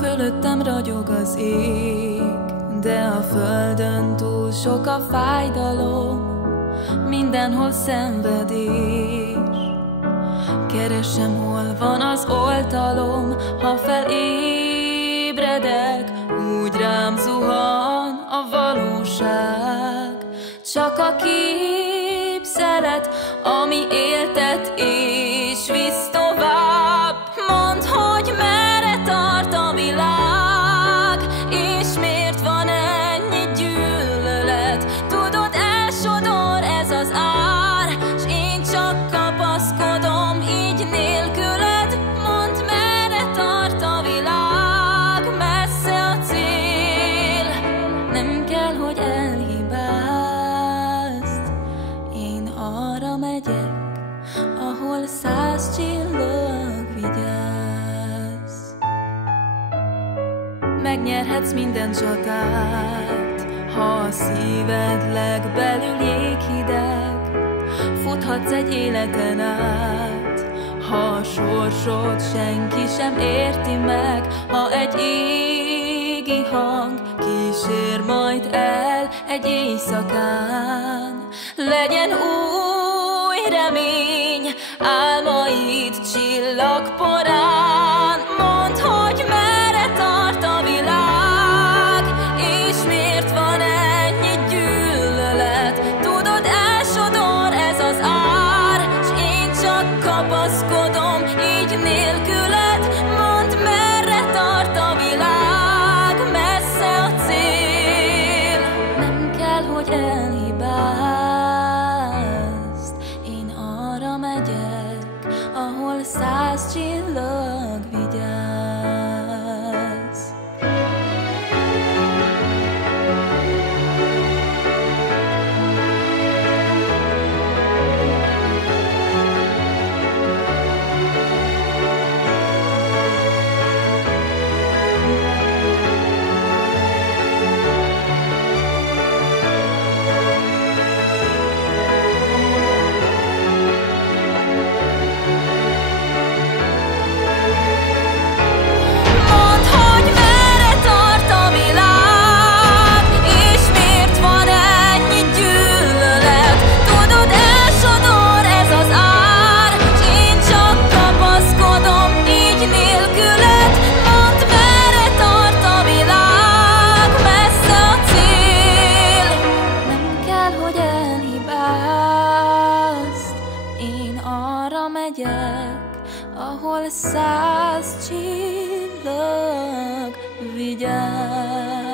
Fölöttem ragyog az ég, de a földön túl sok a fájdalom, mindenhol szenvedés. Keresem, hol van az oltalom, ha felébredek, úgy rám zuhan a valóság. Csak a képzelet, ami éltet és visz tovább. Mondd, hogy merre tart a világ, és miért van ennyi gyűlölet. Tudod, elsodor ez az ár, s én csak kapaszkodom így nélküled. Mondd, merre tart a világ, messze a cél. Nem kell, hogy elhibázd, én arra megyek, ahol 100 csillag vigyáz. Megnyerhetsz minden csatát, ha a szíved legbelül jéghideg. Futhatsz egy életen át, ha a sorsod senki sem érti meg. Ha egy égi hang kísér majd el egy éjszakán, legyen új remény álmaid csillagporán. Mondd, hogy merre tart a világ, és miért van ennyi gyűlölet. Tudod, elsodor ez az ár, s én csak kapaszkodom így nélküled. Mondd, merre tart a világ, messze a cél. Nem kell, hogy elhibázd, én arra megyek, ahol 100 csillag vigyáz. Ahol 100 csillag vigyáz.